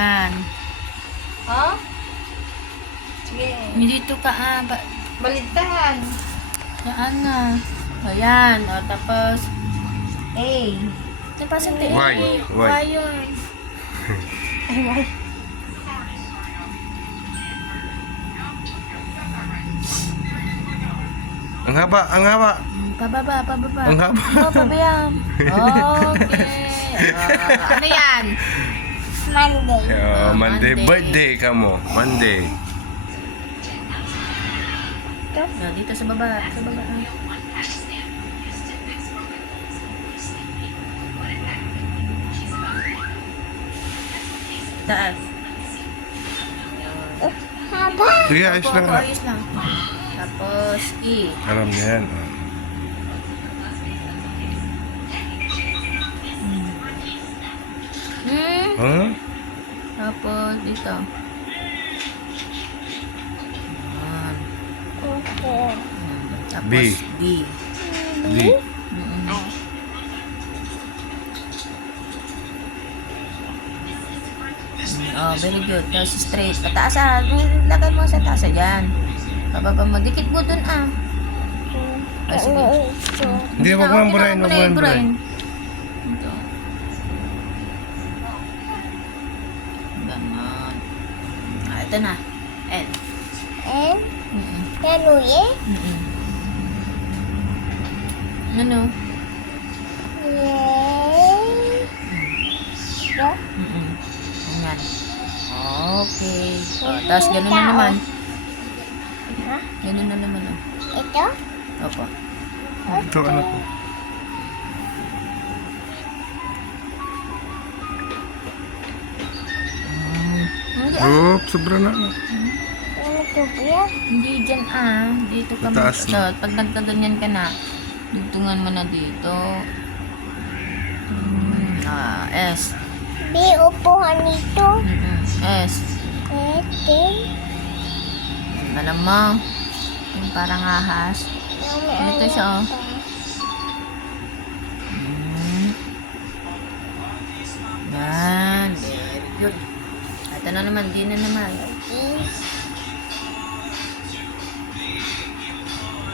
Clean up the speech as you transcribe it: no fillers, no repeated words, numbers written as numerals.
Yan. Oh? Sige. Dito ka Baligtad. Saan na? Ayan. O, tapos A. Tapos ang A. Y. Y yun. Ay, Ang haba, ang haba. Pababa. Ang haba. Oh, pabayam. Okay. Ano yan? Monday. Monday. Monday. Birthday ka mo. Monday. Dito sa baba. Sa baba. Taas. Haba. Sige, ayos lang. Opo, ayos lang. Tapos E. Alam niya yan. Huh? Tapos dito. Ayan. Okay. Tapos B. D. D. Oh, very good. Tapos straight. Pataas ah. Lagay mo sa taas. Ayan. Bababa mo. Dikit mo dun ah. Ah, sige. Hindi, wag mo burahin, wag mo burahin. Ito. Ganon. Ah, ito na. N. And, Mm-mm. ano eh? Mm-mm. Ano? Yay. Yeah. Mm-mm. Ayan. Okay. Oh, tapos ganun na naman. Ha? Ganun na naman. Oh. Ito? Opo. Ito, anak ko. Hindi Oop, sobra na. Ano to ba? Hindi dyan ah. Dito ka Mataas so, na. pag nagkaganyan ka na, dugtungan mo na dito. S. Di upuhan nito. S. Ete. Alam mo, yung parang ahas. Ito siya oh. Yan. Very good. Ito na naman, di na naman. This.